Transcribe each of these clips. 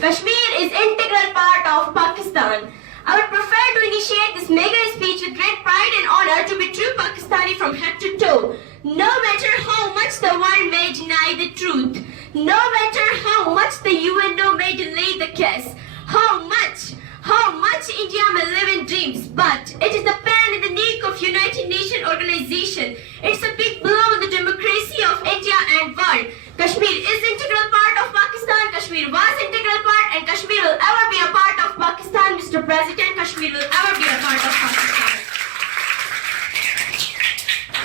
Kashmir is integral part of Pakistan. I would prefer to initiate this mega speech with great pride and honor to be true Pakistani from head to toe. No matter how much the world may deny the truth, no matter how much the UNO may delay the case, how much India may live in dreams, but it is the pain in the neck of United Nations organization. It's a big blow on the democracy of India and world. Kashmir is integral part of Pakistan. Kashmir was integral part, and Kashmir will ever be a part of Pakistan, Mr. President. Kashmir will ever be a part of Pakistan.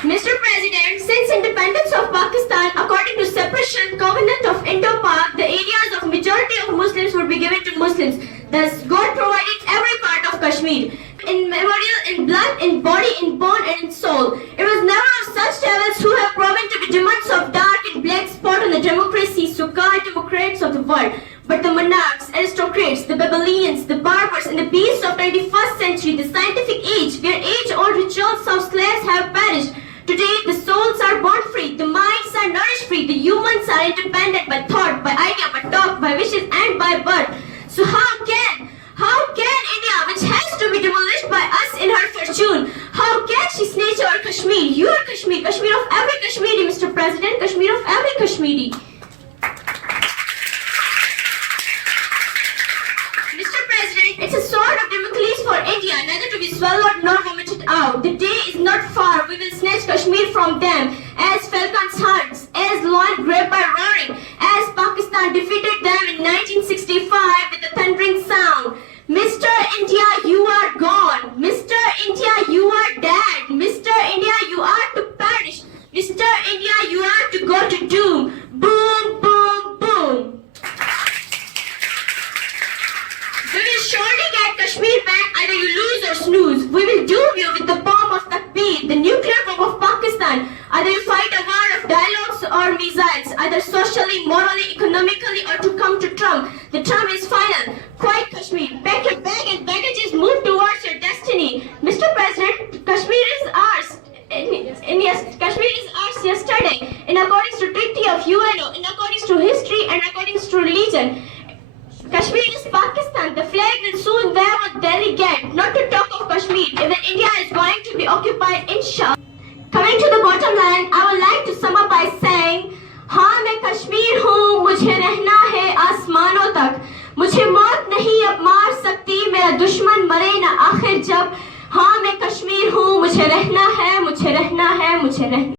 Mr. President, since independence of Pakistan, according to separation covenant of Indo-Pak, the areas of majority of Muslims would be given to Muslims. Thus, God provided every part of Kashmir, in memorial, in blood, in body, in bone, and in soul. It was never of such devils who have proven to be demons of dark and black spot on the democracy, so-called democrats of the world. But the monarchs, aristocrats, the Babylonians, the barbers, and the beasts of 21st century, the scientific age, where age-old rituals of slaves have perished. Today, the souls are born free, the minds are nourished free, the humans are independent by thought, by idea, by talk, by wishes, and by birth. So how can India, which has to be demolished by us in her fortune, how can she snatch our Kashmir? Your Kashmir, Kashmir of every Kashmiri, Mr. President, Kashmir of every Kashmiri. Mr. President, it's a sword of Damocles for India, neither to be swallowed nor vomited out. The day is not far, we will snatch Kashmir from them, as falcons' hearts, as lion grabbed by roaring, as Pakistan defeated them in 1965 with a thundering sound. Mr. India, you are gone. Mr. India, you are dead. Mr. India, you are to perish. Mr. India, you are to go to doom. Boom, boom, boom. We will surely get Kashmir back, either you lose or snooze. We will doom you with the bomb of Takbir, the nuclear bomb of Pakistan. Either you fight a war of dialogues or missiles, either socially, morally, economically, or to come to Trump. The term is final. Quiet Kashmir. Pack your bag and baggages, move towards your destiny. Mr. President, Kashmir is ours. Kashmir is ours yesterday, in accordance to Treaty of UNO, in accordance to history, and accordance to religion. Kashmir is Pakistan. The flag will soon wave on Delhi Gate. Not to talk of Kashmir, even India is going to be occupied, inshallah. Coming to the bottom line, I would like to sum up by saying, हाँ मैं कश्मीर हूँ, मुझे रहना है आसमानों तक, मुझे मौत नहीं अब मार सकती, मेरा दुश्मन मरे न आखिर जब, हाँ मैं कश्मीर हूँ, मुझे रहना है, मुझे रहना है, मुझे रहना